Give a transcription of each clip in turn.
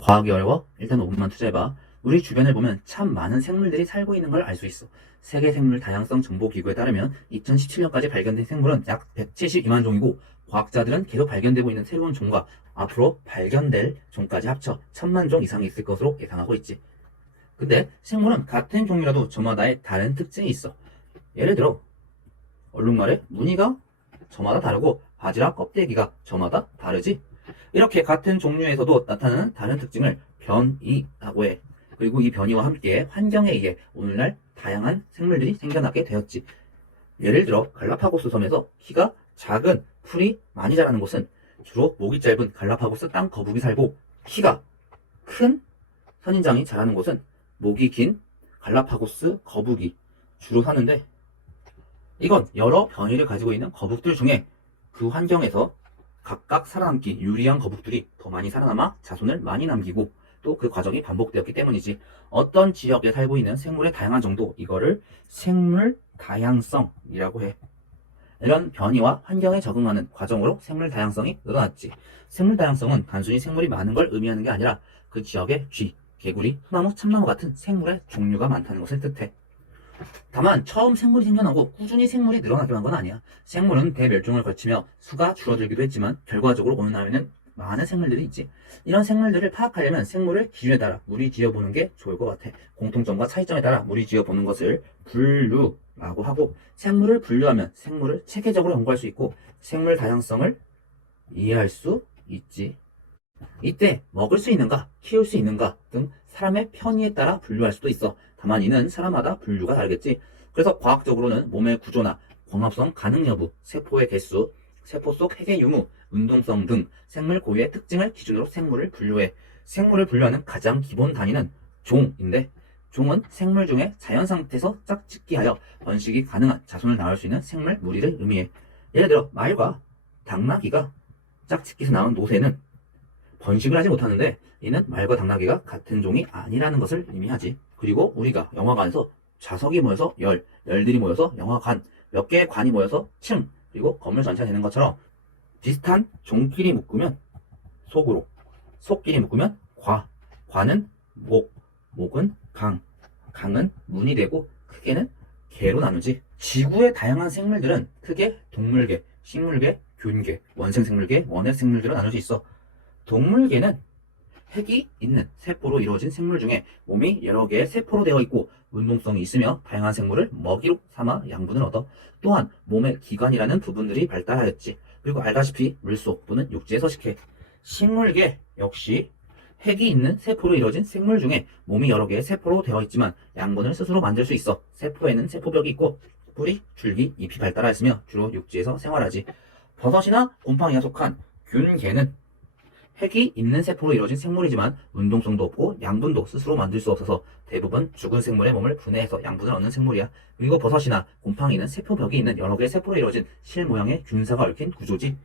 과학이 어려워? 일단 5분만 투자해봐. 우리 주변을 보면 참 많은 생물들이 살고 있는 걸 알 수 있어. 세계 생물 다양성 정보기구에 따르면 2017년까지 발견된 생물은 약 172만 종이고, 과학자들은 계속 발견되고 있는 새로운 종과 앞으로 발견될 종까지 합쳐 1000만 종 이상이 있을 것으로 예상하고 있지. 근데 생물은 같은 종이라도 저마다의 다른 특징이 있어. 예를 들어 얼룩말의 무늬가 저마다 다르고 바지락 껍데기가 저마다 다르지. 이렇게 같은 종류에서도 나타나는 다른 특징을 변이라고 해. 그리고 이 변이와 함께 환경에 의해 오늘날 다양한 생물들이 생겨나게 되었지. 예를 들어 갈라파고스 섬에서 키가 작은 풀이 많이 자라는 곳은 주로 목이 짧은 갈라파고스 땅 거북이 살고, 키가 큰 선인장이 자라는 곳은 목이 긴 갈라파고스 거북이 주로 사는데, 이건 여러 변이를 가지고 있는 거북들 중에 그 환경에서 각각 살아남기 유리한 거북들이 더 많이 살아남아 자손을 많이 남기고, 또 그 과정이 반복되었기 때문이지. 어떤 지역에 살고 있는 생물의 다양한 정도, 이거를 생물 다양성이라고 해. 이런 변이와 환경에 적응하는 과정으로 생물 다양성이 늘어났지. 생물 다양성은 단순히 생물이 많은 걸 의미하는 게 아니라 그 지역에 쥐, 개구리, 소나무, 참나무 같은 생물의 종류가 많다는 것을 뜻해. 다만 처음 생물이 생겨나고 꾸준히 생물이 늘어나기만 한 건 아니야. 생물은 대멸종을 거치며 수가 줄어들기도 했지만 결과적으로 어느 날에는 많은 생물들이 있지. 이런 생물들을 파악하려면 생물을 기준에 따라 무리 지어보는 게 좋을 것 같아. 공통점과 차이점에 따라 무리 지어보는 것을 분류라고 하고, 생물을 분류하면 생물을 체계적으로 연구할 수 있고 생물 다양성을 이해할 수 있지. 이때 먹을 수 있는가, 키울 수 있는가 등 사람의 편의에 따라 분류할 수도 있어. 다만 이는 사람마다 분류가 다르겠지. 그래서 과학적으로는 몸의 구조나 광합성 가능 여부, 세포의 개수, 세포 속 핵의 유무, 운동성 등 생물 고유의 특징을 기준으로 생물을 분류해. 생물을 분류하는 가장 기본 단위는 종인데, 종은 생물 중에 자연 상태에서 짝짓기하여 번식이 가능한 자손을 낳을 수 있는 생물 무리를 의미해. 예를 들어 말과 당나귀가 짝짓기에서 낳은 노새는 번식을 하지 못하는데, 이는 말과 당나귀가 같은 종이 아니라는 것을 의미하지. 그리고 우리가 영화관에서 좌석이 모여서 열들이 모여서 영화관, 몇 개의 관이 모여서 층, 그리고 건물 전체가 되는 것처럼 비슷한 종끼리 묶으면 속으로, 속끼리 묶으면 과는 목, 목은 강은 문이 되고 크게는 개로 나누지. 지구의 다양한 생물들은 크게 동물계, 식물계, 균계, 원생생물계, 원핵생물계로 나눌 수 있어. 동물계는 핵이 있는 세포로 이루어진 생물 중에 몸이 여러 개의 세포로 되어 있고 운동성이 있으며 다양한 생물을 먹이로 삼아 양분을 얻어. 또한 몸의 기관이라는 부분들이 발달하였지. 그리고 알다시피 물속 또는 육지에 서식해. 식물계 역시 핵이 있는 세포로 이루어진 생물 중에 몸이 여러 개의 세포로 되어 있지만 양분을 스스로 만들 수 있어. 세포에는 세포벽이 있고 뿌리, 줄기, 잎이 발달하였으며 주로 육지에서 생활하지. 버섯이나 곰팡이가 속한 균계는 핵이 있는 세포로 이루어진 생물이지만 운동성도 없고 양분도 스스로 만들 수 없어서 대부분 죽은 생물의 몸을 분해해서 양분을 얻는 생물이야. 그리고 버섯이나 곰팡이는 세포벽이 있는 여러 개의 세포로 이루어진 실 모양의 균사가 얽힌 구조지.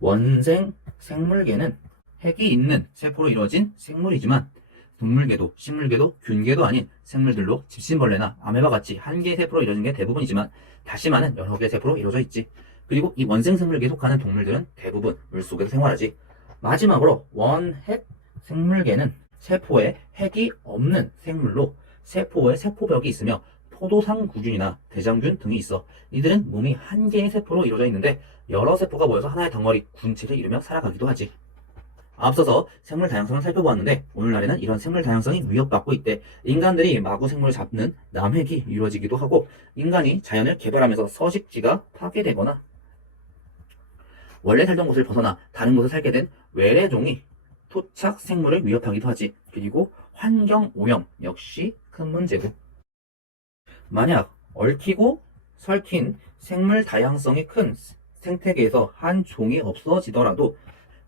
원생 생물계는 핵이 있는 세포로 이루어진 생물이지만 동물계도 식물계도 균계도 아닌 생물들로 집신벌레나 아메바 같이 한 개의 세포로 이루어진 게 대부분이지만 다시 많은 여러 개의 세포로 이루어져 있지. 그리고 이 원생 생물계에 속하는 동물들은 대부분 물속에서 생활하지. 마지막으로 원핵 생물계는 세포에 핵이 없는 생물로 세포에 세포벽이 있으며 포도상구균이나 대장균 등이 있어. 이들은 몸이 한 개의 세포로 이루어져 있는데 여러 세포가 모여서 하나의 덩어리 군체를 이루며 살아가기도 하지. 앞서서 생물 다양성을 살펴보았는데 오늘날에는 이런 생물 다양성이 위협받고 있대. 인간들이 마구 생물을 잡는 남획이 이루어지기도 하고, 인간이 자연을 개발하면서 서식지가 파괴되거나 원래 살던 곳을 벗어나 다른 곳에 살게 된 외래종이 토착 생물을 위협하기도 하지. 그리고 환경 오염 역시 큰 문제고, 만약 얽히고 설킨 생물 다양성이 큰 생태계에서 한 종이 없어지더라도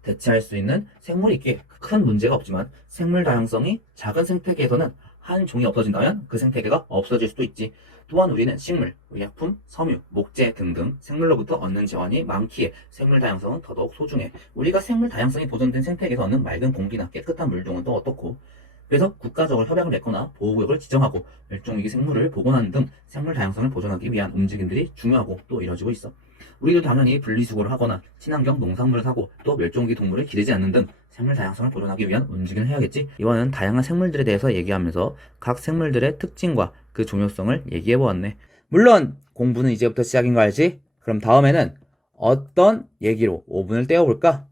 대체할 수 있는 생물이 있기에 큰 문제가 없지만, 생물 다양성이 작은 생태계에서는 한 종이 없어진다면 그 생태계가 없어질 수도 있지. 또한 우리는 식물, 의약품, 섬유, 목재 등등 생물로부터 얻는 재원이 많기에 생물 다양성은 더더욱 소중해. 우리가 생물 다양성이 보존된 생태계에서 얻는 맑은 공기나 깨끗한 물 등은 또 어떻고. 그래서 국가적으로 협약을 맺거나 보호구역을 지정하고 멸종위기 생물을 복원하는 등 생물 다양성을 보존하기 위한 움직임들이 중요하고 또 이뤄지고 있어. 우리도 당연히 분리수거를 하거나 친환경 농산물을 사고 또 멸종위기 동물을 기르지 않는 등 생물 다양성을 보존하기 위한 움직임을 해야겠지. 이번은 다양한 생물들에 대해서 얘기하면서 각 생물들의 특징과 그 중요성을 얘기해보았네. 물론 공부는 이제부터 시작인 거 알지? 그럼 다음에는 어떤 얘기로 5분을 때워볼까?